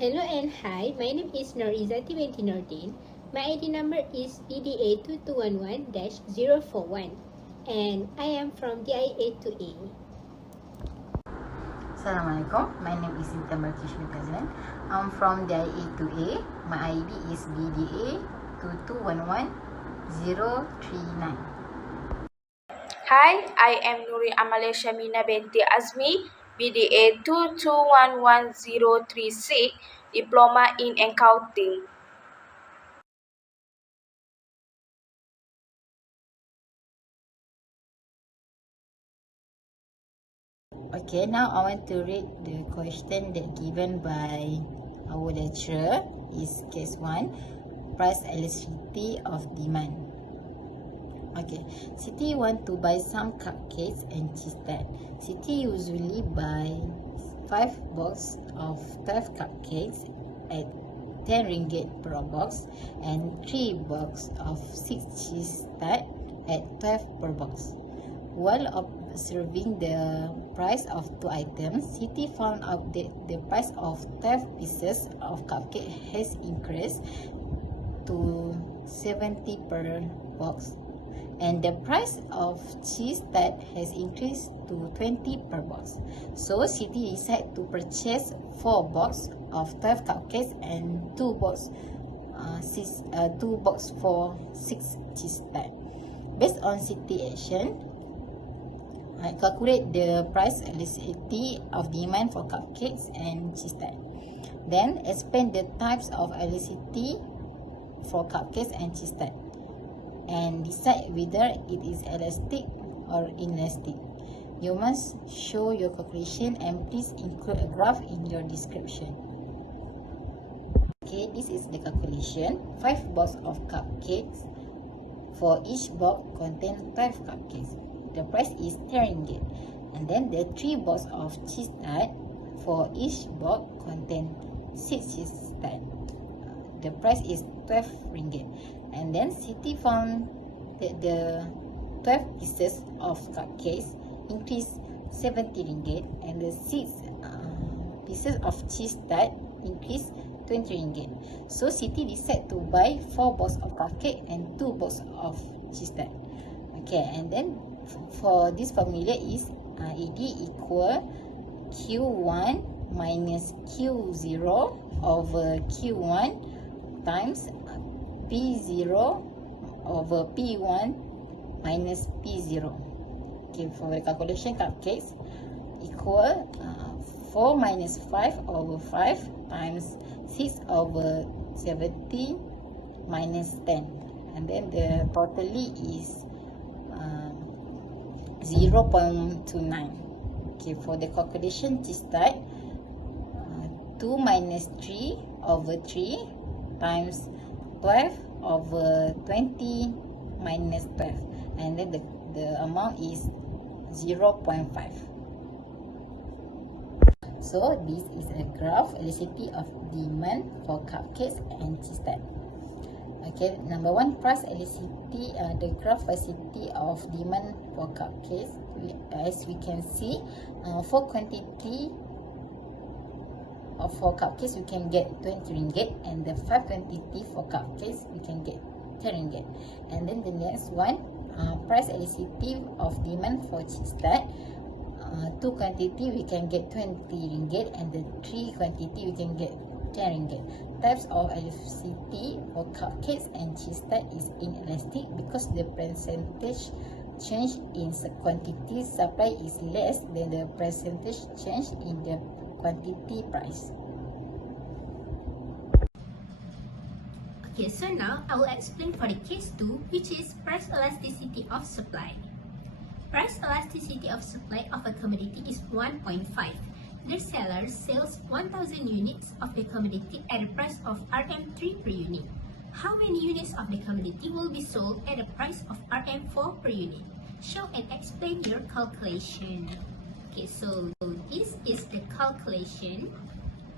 Hello and hi, my name is Norizati binti Nordin. My ID number is EDA2211-041 and I am from DIA2A. Assalamualaikum. My name is Sinta Markish Mutazan. I'm from DIA2A. My ID is BDA2211-039. Hi, I am Nuri Amalia Shamina binti Azmi, BDA 2211036, Diploma in Accounting. Okay, now I want to read the question that given by our lecturer. Is case 1, price elasticity of demand. Okay, Siti want to buy some cupcakes and cheese that. Siti usually buy 5 box of 12 cupcakes at 10 ringgit per box and 3 box of 6 cheese that at 12 per box. While observing the price of 2 items, Siti found out that the price of 12 pieces of cupcake has increased to 70 per box, and the price of cheese that has increased to 20 per box. So Siti decided to purchase 4 box of 12 cupcakes and 2 box for 6 cheese that. Based on Siti action, I calculate the price elasticity of demand for cupcakes and cheese that. Then explain the types of elasticity for cupcakes and cheese that, and decide whether it is elastic or inelastic. You must show your calculation and please include a graph in your description. Okay, this is the calculation. 5 box of cupcakes. For each box contain 12 cupcakes. The price is 10 ringgit. And then the 3 box of cheese tart. For each box contain 6 cheese tart. The price is 12 ringgit. And then Siti found that the 12 pieces of cupcakes increased 70 ringgit and the 6 pieces of cheese tart increased 20 ringgit. So Siti decided to buy 4 box of cupcake and 2 box of cheese tart. Okay, and then for this formula is ED equal Q1 minus Q0 over Q1 times P0 over P1 minus P0. Okay, for the calculation, cupcakes equal 4 minus 5 over 5 times 6 over 17 minus 10. And then the totally is 0.29. Okay, for the calculation, cheese tart 2 minus 3 over 3 times 12 over 20 minus 12, and then the amount is 0.5. So this is a graph elasticity of demand for cupcakes and cheese tart. Okay, number 1, price elasticity, the graph elasticity of demand for cupcakes. As we can see, for quantity for cupcakes we can get 20 ringgit, and the 5 quantity for cupcakes we can get 10 ringgit. And then the next one, price elasticity of demand for cheese tart. 2 quantity we can get 20 ringgit, and the 3 quantity we can get 10 ringgit. Types of elasticity for cupcakes and cheese tart is inelastic because the percentage change in quantity supply is less than the percentage change in the quantity price. Okay, so now I will explain for the case 2, which is price elasticity of supply. Price elasticity of supply of a commodity is 1.5. The seller sells 1,000 units of the commodity at a price of Rm3 per unit. How many units of the commodity will be sold at a price of Rm4 per unit? Show and explain your calculation. Okay, so this is the calculation.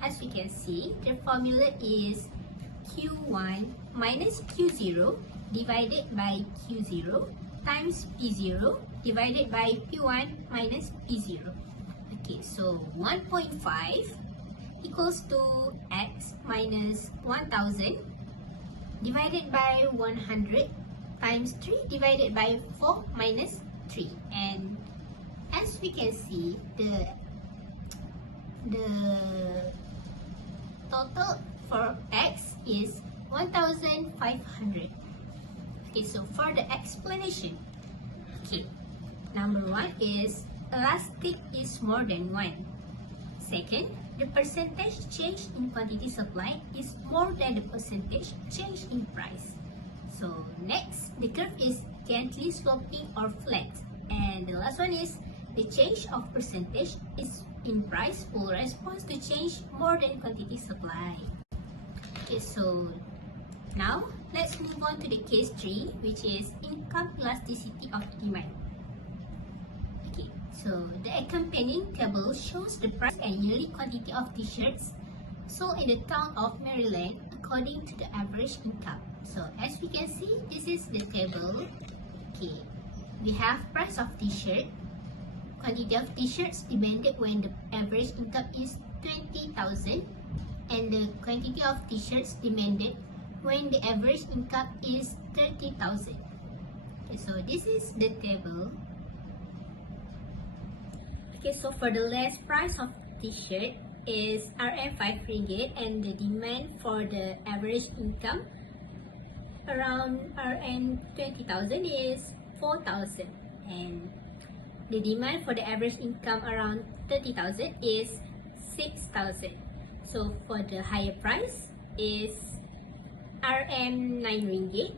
As we can see, the formula is Q1 minus Q0 divided by Q0 times P0 divided by P1 minus P0. Okay, so 1.5 equals to x minus 1000 divided by 100 times 3 divided by 4 minus 3. And as we can see, the total for x is 1500. Okay, so for the explanation, okay, number 1 is elastic is more than 1. Second, the percentage change in quantity supply is more than the percentage change in price. So next, the curve is gently sloping or flat. And the last one is the change of percentage is in price will respond to change more than quantity supply. Okay, so now let's move on to the case 3, which is income elasticity of demand. Okay, so the accompanying table shows the price and yearly quantity of t-shirts sold in the town of Maryland according to the average income. So as we can see, this is the table. Okay, we have price of t-shirt, quantity of t-shirts demanded when the average income is 20,000, and the quantity of t-shirts demanded when the average income is 30,000. Okay, so this is the table. Okay, so for the last price of t-shirt is Rm 5 ringgit, and the demand for the average income around Rm 20,000 is 4,000, and the demand for the average income around 30,000 is 6,000. So for the higher price is Rm 9 ringgit,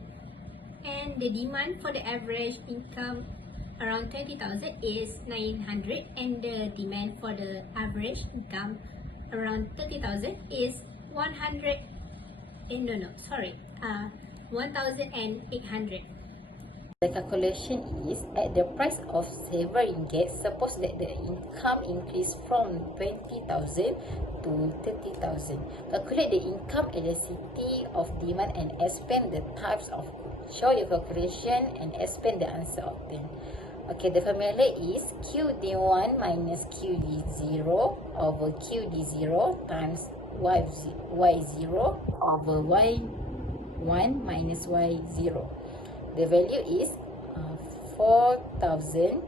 and the demand for the average income around 20,000 is 900, and the demand for the average income around 30,000 is 100. 1,800. The calculation is at the price of 7 ringgit. Suppose that the income increased from 20,000 to 30,000. Calculate the income elasticity of demand and expand the types of goods. Show your calculation and expand the answer obtained. Okay, the formula is QD1 minus QD0 over QD0 times Y0 over Y1 minus Y0. The value is 4,000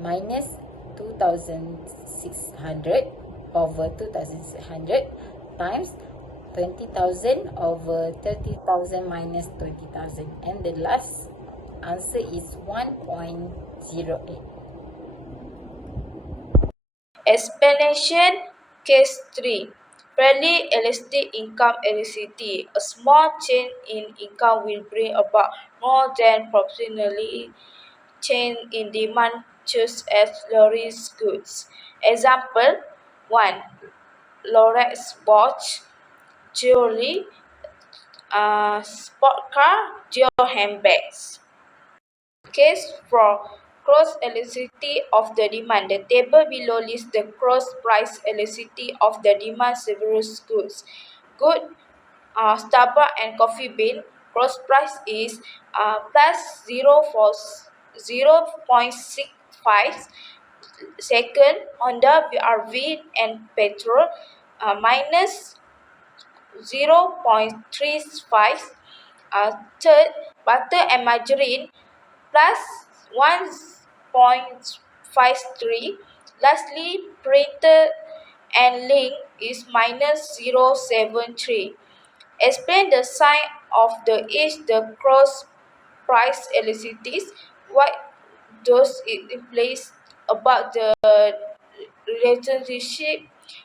minus 2,600 over 2,600 times 20,000 over 30,000 minus 20,000, and the last answer is 1.08. Explanation Case 3. Fairly elastic income elasticity. A small change in income will bring about more than proportionally change in demand just as Lorry's goods. Example 1. Lorex watch, jewelry, sport car, Dior handbags. Case for cross elasticity of the demand. The table below lists the cross price elasticity of the demand several goods. Good Starbucks and Coffee Bean cross price is plus 0.65. Second, Honda VRV and petrol minus 0.35. Third, butter and margarine plus 1.53. Lastly, printer and link is minus 0.73. Explain the sign of the cross price elasticities. What does it implies about the relationship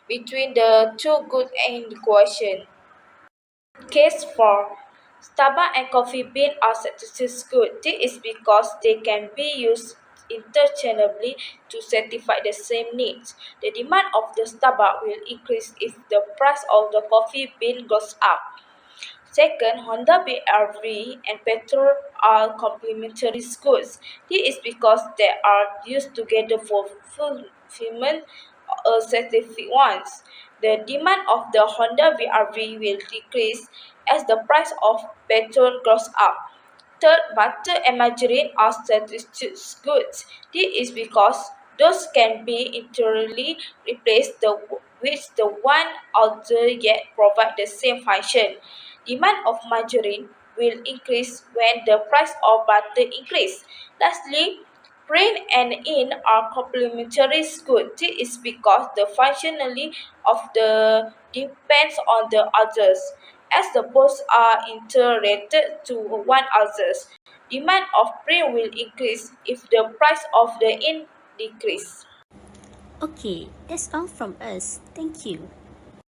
between the two goods in question? Case 4. Starbucks and Coffee Bean are statistics good. This is because they can be used interchangeably to satisfy the same needs. The demand of the Starbucks will increase if the price of the coffee bean goes up. Second, Honda BRV and petrol are complementary goods. This is because they are used together for fulfillment of specific ones. The demand of the Honda VRV will decrease as the price of petrol goes up. Third, butter and margarine are strategic goods. This is because those can be entirely replaced which the one other yet provide the same function. Demand of margarine will increase when the price of butter increase. Lastly, print and ink are complementary goods. This is because the functionality of the depends on the others. As the both are interrelated to one others, demand of print will increase if the price of the ink decrease. Okay, that's all from us. Thank you.